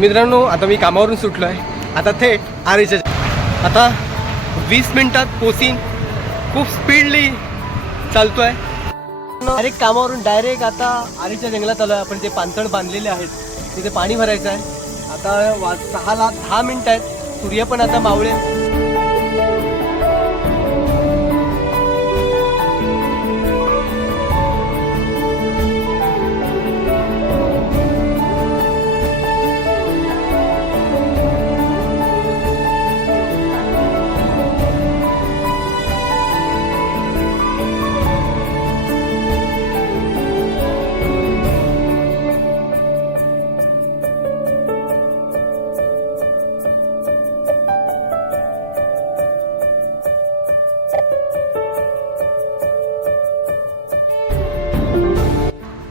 मित्रांनो, आता मी कामावरून सुटलो आहे. आता थेट आरेच्या आता 20 मिनिटात पोचीन. खूप स्पीडली चालतो आहे. डायरेक्ट कामावरून डायरेक्ट आता आरेच्या जंगलात आलो आहे. आपण ते पाणथळ बांधलेले आहेत तिथे पाणी भरायचं आहे. आता 6:10 मिनिटं आहेत. सूर्य पण आता मावळेल.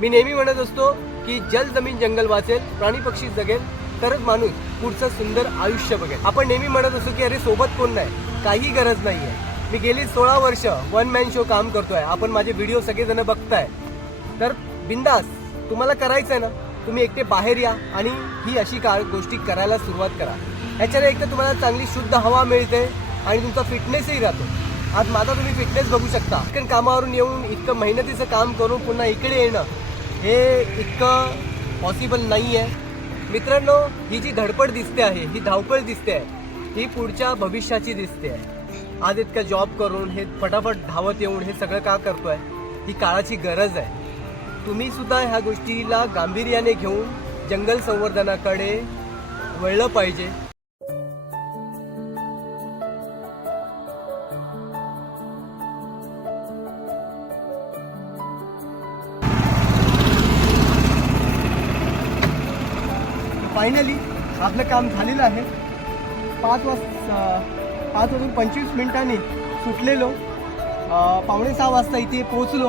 मी नेहमी म्हणत असतो की जल जमीन जंगल वाचेल, प्राणी पक्षी जगेल तरच माणूस पुढचं सुंदर आयुष्य बघेल. आपण नेहमी म्हणत असतो की अरे सोबत कोण नाही, काही गरज नाही आहे. मी गेली 16 वर्ष वन मॅन शो काम करतोय. आपण माझे व्हिडिओ सगळेजण बघताय. तर बिंदास तुम्हाला करायचं आहे ना, तुम्ही एकटे बाहेर या आणि ही अशी गोष्टी करायला सुरुवात करा. ह्याच्याने एक तर तुम्हाला चांगली शुद्ध हवा मिळते आणि तुमचा फिटनेसही राहतो. आज माझा तुम्ही फिटनेस बघू शकता. कारण कामावरून येऊन इतकं मेहनतीचं काम करून पुन्हा इकडे येणं हे इतकं पॉसिबल नाही आहे. मित्रांनो, ही जी धडपड दिसते आहे, ही धावपळ दिसते आहे, ही पुढच्या भविष्याची दिसते आहे. आज इतकं जॉब करून हे फटाफट धावत येऊन हे सगळं का करतोय, ही काळाची गरज आहे. तुम्ही सुद्धा ह्या गोष्टीला गांभीर्याने घेऊन जंगल संवर्धनाकडे वळलं पाहिजे. फायनली आपलं काम झालेलं आहे. 5:25 मिनिटांनी सुटलेलो. 5:45 वाजता इथे पोहोचलो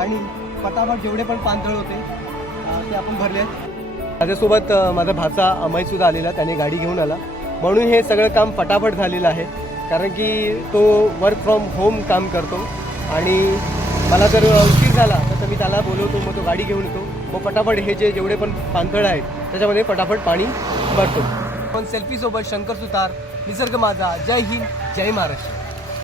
आणि फटाफट जेवढे पण पाणथळ होते ते आपण भरले. माझ्यासोबत माझा भाचा अमयसुद्धा आलेला, त्याने गाडी घेऊन आला म्हणून हे सगळं काम फटाफट झालेलं आहे. कारण की तो वर्क फ्रॉम होम काम करतो आणि मला जर उशीर झाला तर मी त्याला बोलवतो, मग तो गाडी घेऊन येतो. मग फटाफट हे जेवढे पण पाणथळ आहेत त्याच्यामध्ये फटाफट पाणी भरतो. पण सेल्फीसोबत शंकर सुतार, निसर्ग माझा. जय हिंद, जय महाराष्ट्र.